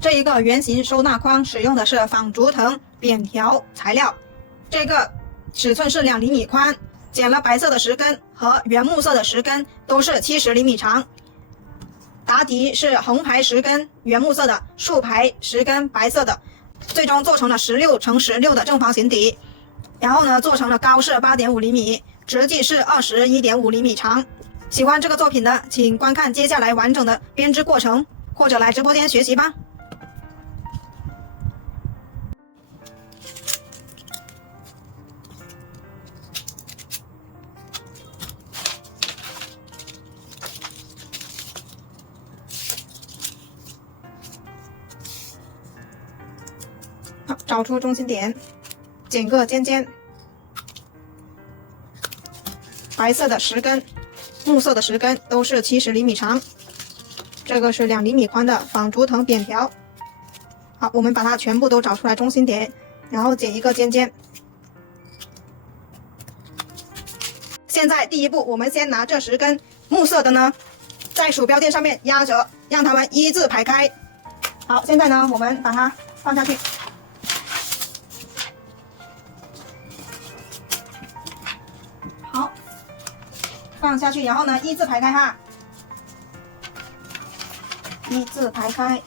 这一个圆形收纳筐使用的是仿竹藤扁条材料，这个尺寸是2厘米宽，剪了白色的10根和原木色的10根，都是70厘米长。打底是横排10根原木色的，竖排10根白色的，最终做成了16乘16的正方形底。然后呢，做成了高是8.5厘米，直径是21.5厘米长。喜欢这个作品的，请观看接下来完整的编织过程，或者来直播间学习吧。好，找出中心点，剪个尖尖。白色的10根，木色的10根，都是70厘米长。这个是2厘米宽的仿竹藤扁条。好，我们把它全部都找出来中心点，然后剪一个尖尖。现在第一步，我们先拿这10根木色的呢，在鼠标垫上面压着，让它们一字排开。好，现在呢，我们把它放下去。好，放下去，然后呢，一字排开哈，一字排开。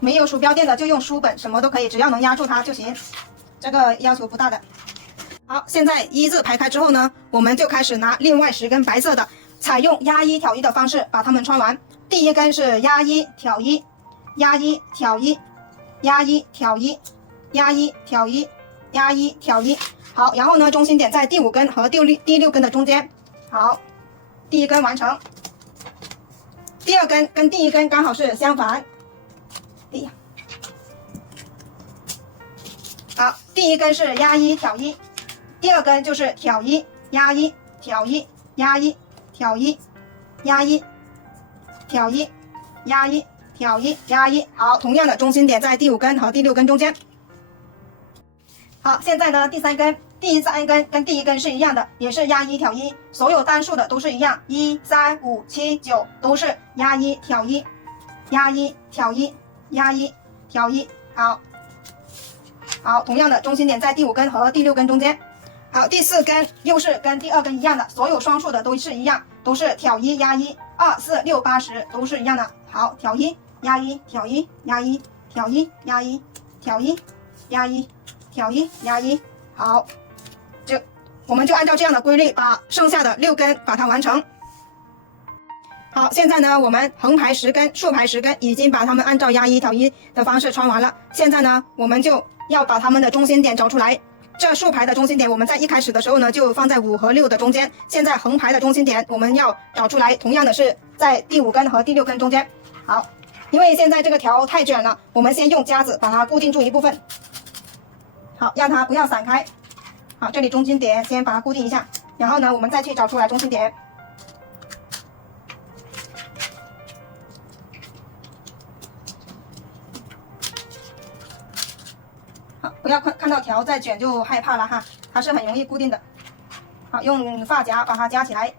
没有鼠标垫的就用书本，什么都可以，只要能压住它就行，这个要求不大的。好，现在一字排开之后呢，我们就开始拿另外10根白色的，采用压一挑一的方式把它们穿完。第一根是压一挑一，压一挑一，压一挑一，压一挑一，压一挑一。好，然后呢，中心点在第5根和第6根的中间。好，第一根完成，第2根跟第1根刚好是相反。哎呀，好，第一根是压一挑一，第2根就是挑一压一挑一压一挑一压一挑一压一挑一压一。好，同样的中心点在第5根和第6根中间。好，现在呢，第3根跟第1根是一样的，也是压一挑一，所有单数的都是一样，1、3、5、7、9都是压一挑一，压一挑一，压一挑一。好，同样的中心点在第5根和第6根中间。好，第4根又是跟第2根一样的，所有双数的都是一样，都是挑一压一，2、4、6、8、10都是一样的。好，挑一压一挑一压一挑一压一挑一压一挑一压一。好，我们就按照这样的规律把剩下的6根把它完成。好，现在呢，我们横排10根，竖排10根，已经把它们按照压一挑一的方式穿完了。现在呢，我们就要把它们的中心点找出来。这竖排的中心点，我们在一开始的时候呢，就放在5和6的中间。现在横排的中心点，我们要找出来，同样的是在第5根和第6根中间。好，因为现在这个条太卷了，我们先用夹子把它固定住一部分。好，让它不要散开。好，这里中心点先把它固定一下，然后呢，我们再去找出来中心点。好，不要看到条在卷就害怕了哈，它是很容易固定的。好，用发夹把它夹起来。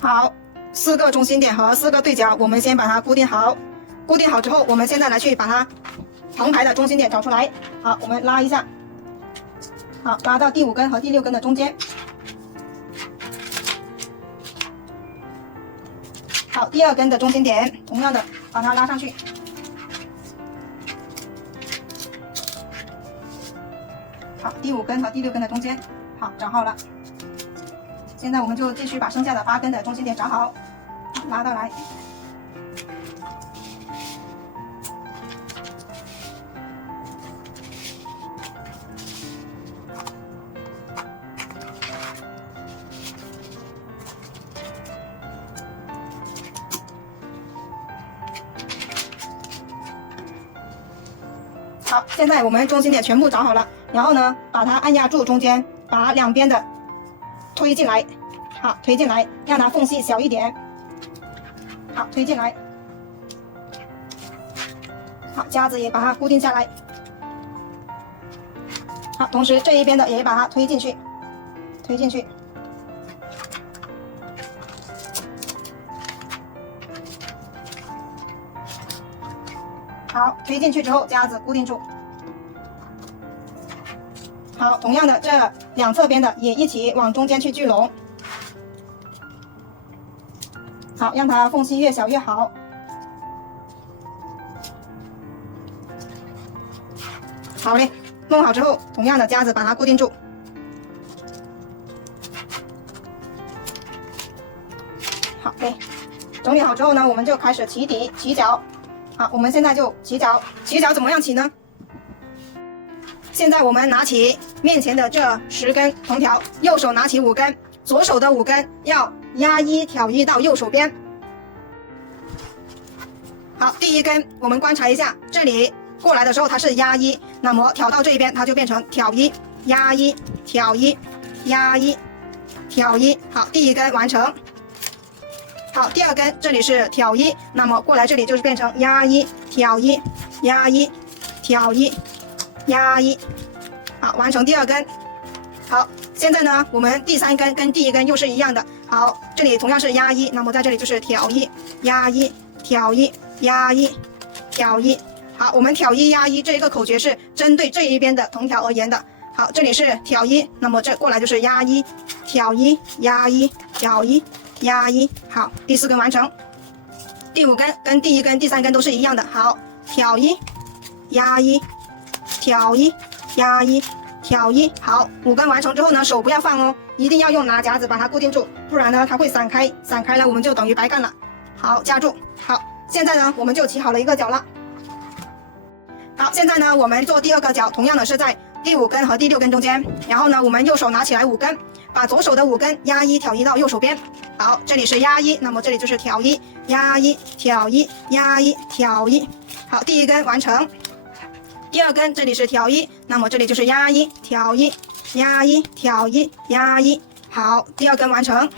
好，4个中心点和4个对角，我们先把它固定好。固定好之后，我们现在来去把它横排的中心点找出来。好，我们拉一下，好，拉到第5根和第6根的中间。好，第2根的中心点，同样的把它拉上去。好，第5根和第6根的中间，好，找好了。现在我们就继续把剩下的8根的中心点找好，拉到来。好，现在我们中心点全部找好了，然后呢，把它按压住中间，把两边的推进来，好，推进来，让它缝隙小一点，好，推进来，好，夹子也把它固定下来。好，同时这一边的也把它推进去，推进去。好，推进去之后，夹子固定住。好，同样的，这两侧边的也一起往中间去聚拢。好，让它缝隙越小越好。好嘞，弄好之后，同样的夹子把它固定住。好嘞，整理好之后呢，我们就开始起底、起脚。好，我们现在就起脚。起脚怎么样起呢？现在我们拿起面前的这10根藤条，右手拿起5根，左手的5根要压1挑1到右手边。好，第一根我们观察一下，这里过来的时候它是压1，那么挑到这一边它就变成挑1，压1挑1，压1挑1。好，第一根完成。好，第二根这里是挑1，那么过来这里就是变成压1挑1，压1挑1，压1。好，完成第二根。好，现在呢，我们第3根跟第一根又是一样的。好，这里同样是压1，那么在这里就是挑1，压1挑1，压1挑1。好，我们挑1压1这一个口诀是针对这一边的藤条而言的。好，这里是挑1，那么这过来就是压1挑1，压1挑1，压1。好，第4根完成。第5根跟第一根、第3根都是一样的。好，挑1压1挑1，压1挑1。好，5根完成之后呢，手不要放哦，一定要用拿夹子把它固定住，不然呢它会散开，散开了我们就等于白干了。好，夹住。好，现在呢我们就起好了一个角了。好，现在呢我们做第2个角，同样的是在第5根和第6根中间，然后呢我们右手拿起来5根，把左手的5根压1挑1到右手边。好，这里是压1，那么这里就是挑1，压1挑1，压1挑1。好，第1根完成。第2根这里是挑1，那么这里就是压1挑1，压1挑1，压1。好，第2根完成。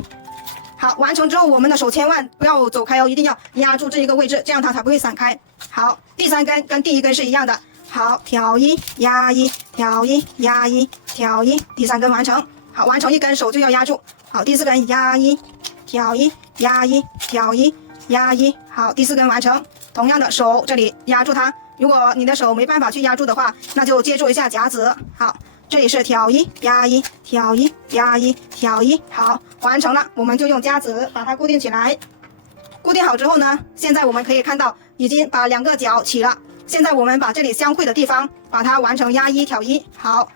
好，完成之后我们的手千万不要走开哦，一定要压住这一个位置，这样它才不会散开。好，第3根跟第1根是一样的。好，挑1压1挑1，压1挑1。第3根完成。好，完成1根手就要压住。好，第4根压1挑1，压1挑1，压1。好，第4根完成。同样的手这里压住它，如果你的手没办法去压住的话，那就借助一下夹子。好，这里是挑1压1挑1，压1挑1。好，完成了，我们就用夹子把它固定起来。固定好之后呢，现在我们可以看到已经把2个角起了。现在我们把这里相会的地方把它完成压1挑1。好，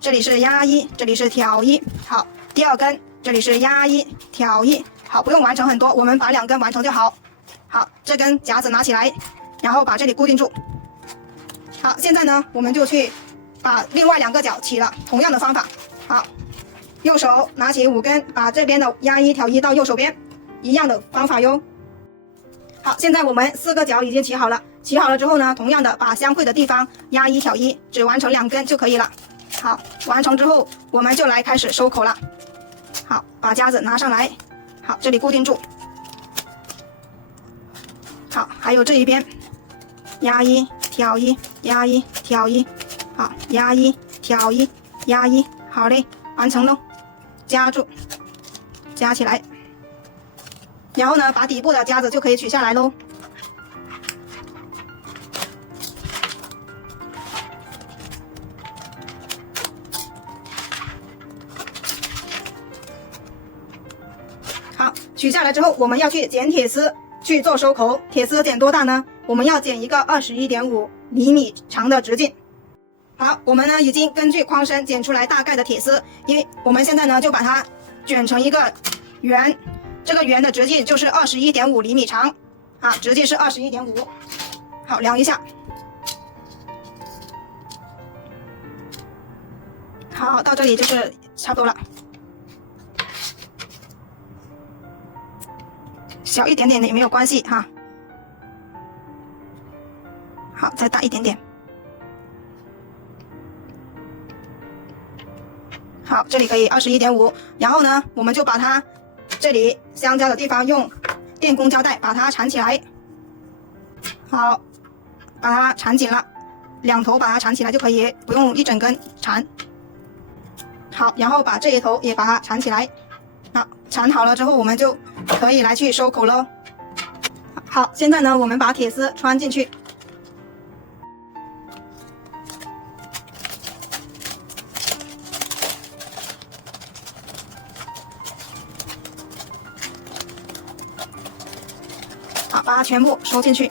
这里是压1，这里是挑1。好，第2根这里是压1挑1。好，不用完成很多，我们把2根完成就好。好，这根夹子拿起来，然后把这里固定住。好，现在呢我们就去把另外2个角起了，同样的方法。好，右手拿起5根，把这边的压1挑1到右手边，一样的方法哟。好，现在我们4个角已经起好了。起好了之后呢，同样的把相会的地方压1挑1，只完成2根就可以了。好，完成之后我们就来开始收口了。好，把夹子拿上来。好，这里固定住。好，还有这一边压1挑1，压1挑1。好，压1挑1，压1。好嘞，完成喽。夹住，夹起来。然后呢，把底部的夹子就可以取下来喽。好，取下来之后，我们要去剪铁丝去做收口。铁丝剪多大呢？我们要剪一个21.5厘米长的直径。好，我们呢已经根据框身剪出来大概的铁丝，因为我们现在呢就把它卷成一个圆。这个圆的直径就是21.5厘米长，啊，直径是21.5。好，量一下。好，到这里就是差不多了，小一点点的也没有关系哈。好，再大一点点。好，这里可以21.5，然后呢，我们就把它这里相交的地方用电工胶带把它缠起来。好，把它缠紧了，两头把它缠起来就可以，不用一整根缠。好，然后把这一头也把它缠起来。好，缠好了之后，我们就可以来去收口喽。好，现在呢，我们把铁丝穿进去。好，把它全部收进去。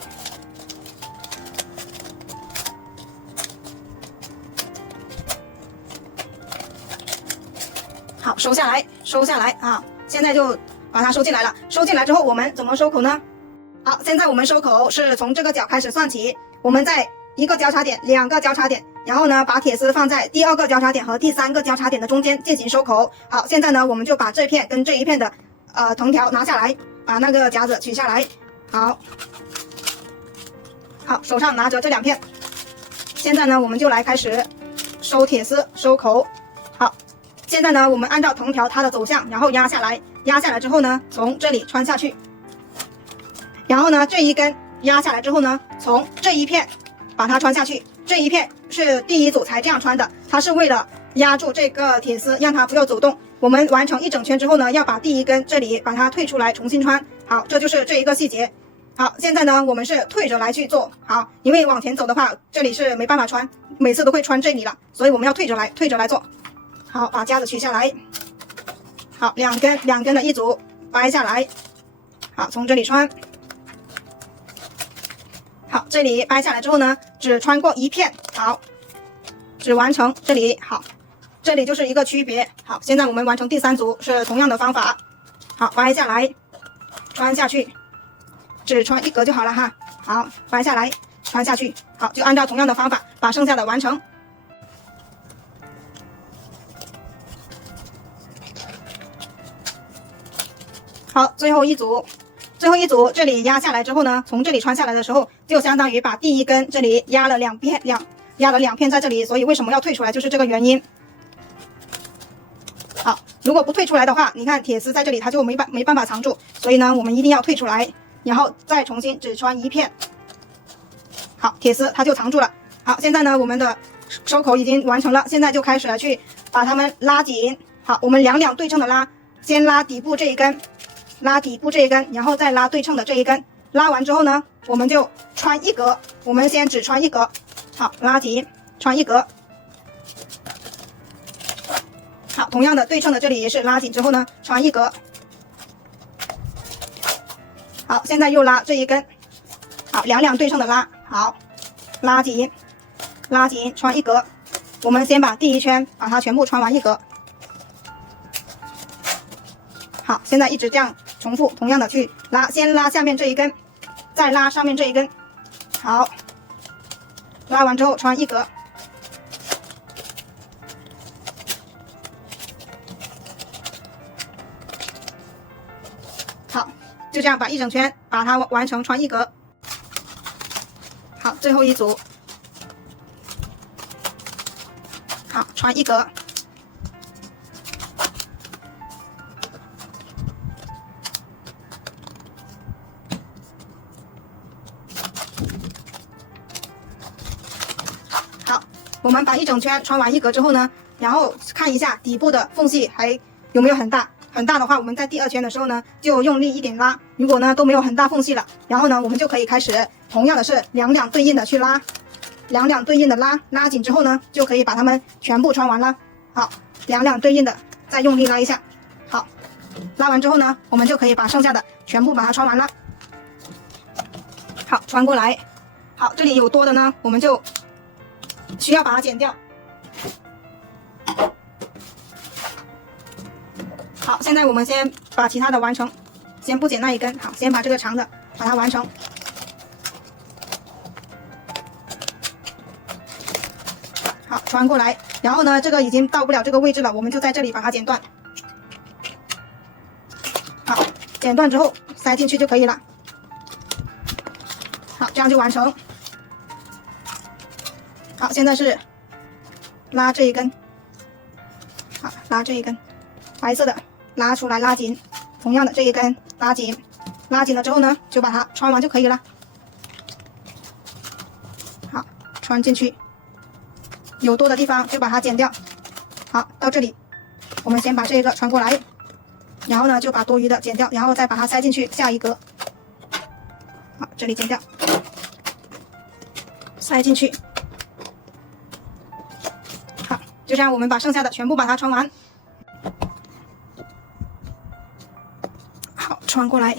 好，收下来，收下来啊！现在就把它收进来了。收进来之后，我们怎么收口呢？好，现在我们收口是从这个角开始算起，我们在一个交叉点、两个交叉点，然后呢，把铁丝放在第二个交叉点和第三个交叉点的中间进行收口。好，现在呢，我们就把这片跟这一片的藤条拿下来，把那个夹子取下来。好，好，手上拿着这两片。现在呢，我们就来开始收铁丝、收口。好。现在呢，我们按照藤条它的走向，然后压下来，压下来之后呢，从这里穿下去，然后呢，这一根压下来之后呢，从这一片把它穿下去，这一片是第一组才这样穿的，它是为了压住这个铁丝，让它不要走动。我们完成一整圈之后呢，要把第一根这里把它退出来，重新穿。好，这就是这一个细节。好，现在呢，我们是退着来去做。好，因为往前走的话，这里是没办法穿，每次都会穿这里了，所以我们要退着来做。好，把夹子取下来。好，两根的一组掰下来。好，从这里穿。好，这里掰下来之后呢，只穿过一片。好，只完成这里。好，这里就是一个区别。好，现在我们完成第三组是同样的方法。好，掰下来，穿下去，只穿一格就好了哈。好，掰下来，穿下去。好，就按照同样的方法把剩下的完成。好，最后一组这里压下来之后呢，从这里穿下来的时候，就相当于把第一根这里压了两片在这里，所以为什么要退出来，就是这个原因。好，如果不退出来的话，你看铁丝在这里它就没办法藏住，所以呢，我们一定要退出来，然后再重新只穿一片。好，铁丝它就藏住了。好，现在呢，我们的收口已经完成了，现在就开始去把它们拉紧。好，我们两对称的拉，先拉底部这一根。拉底部这一根，然后再拉对称的这一根。拉完之后呢，我们就穿一格，我们先只穿一格。好，拉紧，穿一格。好，同样的对称的这里也是拉紧之后呢，穿一格。好，现在又拉这一根。好，两对称的拉。好，拉紧，拉紧，穿一格。我们先把第一圈把它全部穿完一格。好，现在一直这样重复，同样的去拉，先拉下面这一根，再拉上面这一根。好，拉完之后穿一格。好，就这样把一整圈把它完成穿一格。好，最后一组。好，穿一格。我们把一整圈穿完一格之后呢，然后看一下底部的缝隙还有没有很大，很大的话，我们在第二圈的时候呢，就用力一点拉。如果呢都没有很大缝隙了，然后呢我们就可以开始同样的是两对应的去拉，两对应的拉紧之后呢，就可以把它们全部穿完了。好，两对应的再用力拉一下。好，拉完之后呢，我们就可以把剩下的全部把它穿完了。好，穿过来。好，这里有多的呢，我们就需要把它剪掉。好，现在我们先把其他的完成，先不剪那一根。好，先把这个长的把它完成。好，穿过来，然后呢，这个已经到不了这个位置了，我们就在这里把它剪断。好，剪断之后塞进去就可以了。好，这样就完成。好，现在是拉这一根。好，拉这一根，白色的拉出来，拉紧。同样的这一根拉紧，拉紧了之后呢，就把它穿完就可以了。穿进去，有多的地方就把它剪掉。好，到这里，我们先把这个穿过来，然后呢就把多余的剪掉，然后再把它塞进去下一格。好，这里剪掉，塞进去。好，就这样，我们把剩下的全部把它穿完。好，穿过来，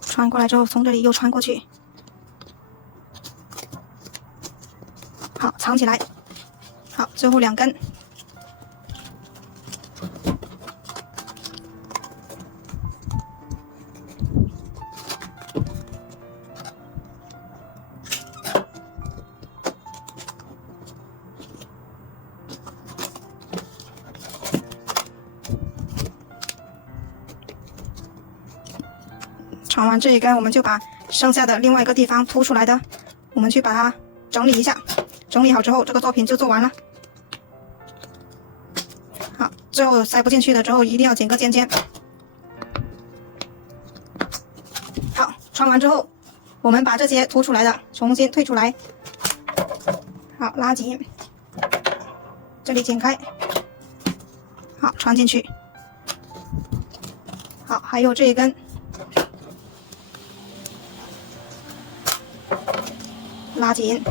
穿过来之后从这里又穿过去。好，藏起来。好，最后2根。穿完这一根，我们就把剩下的另外一个地方凸出来的，我们去把它整理一下。整理好之后，这个作品就做完了。好，最后塞不进去的之后，一定要剪个尖尖。好，穿完之后，我们把这些凸出来的重新退出来。好，拉紧，这里剪开。好，穿进去。好，还有这一根。拉紧，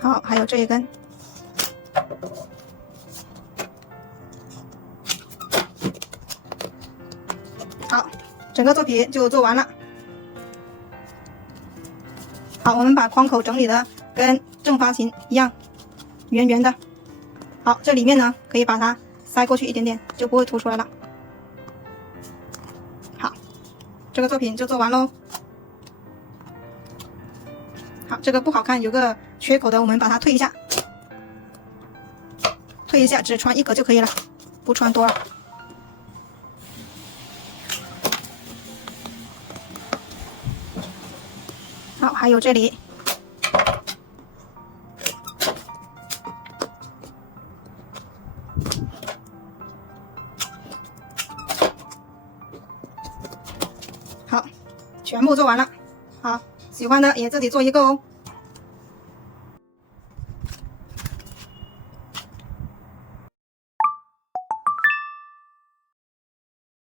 好，还有这一根，好，整个作品就做完了。好，我们把框口整理的跟正方形一样，圆圆的。好，这里面呢可以把它塞过去一点点，就不会凸出来了。这个作品就做完喽。好，这个不好看，有个缺口的，我们把它退一下，退一下，只穿1格就可以了，不穿多了。好，还有这里，好，全部做完了。好，喜欢的也自己做一个哦。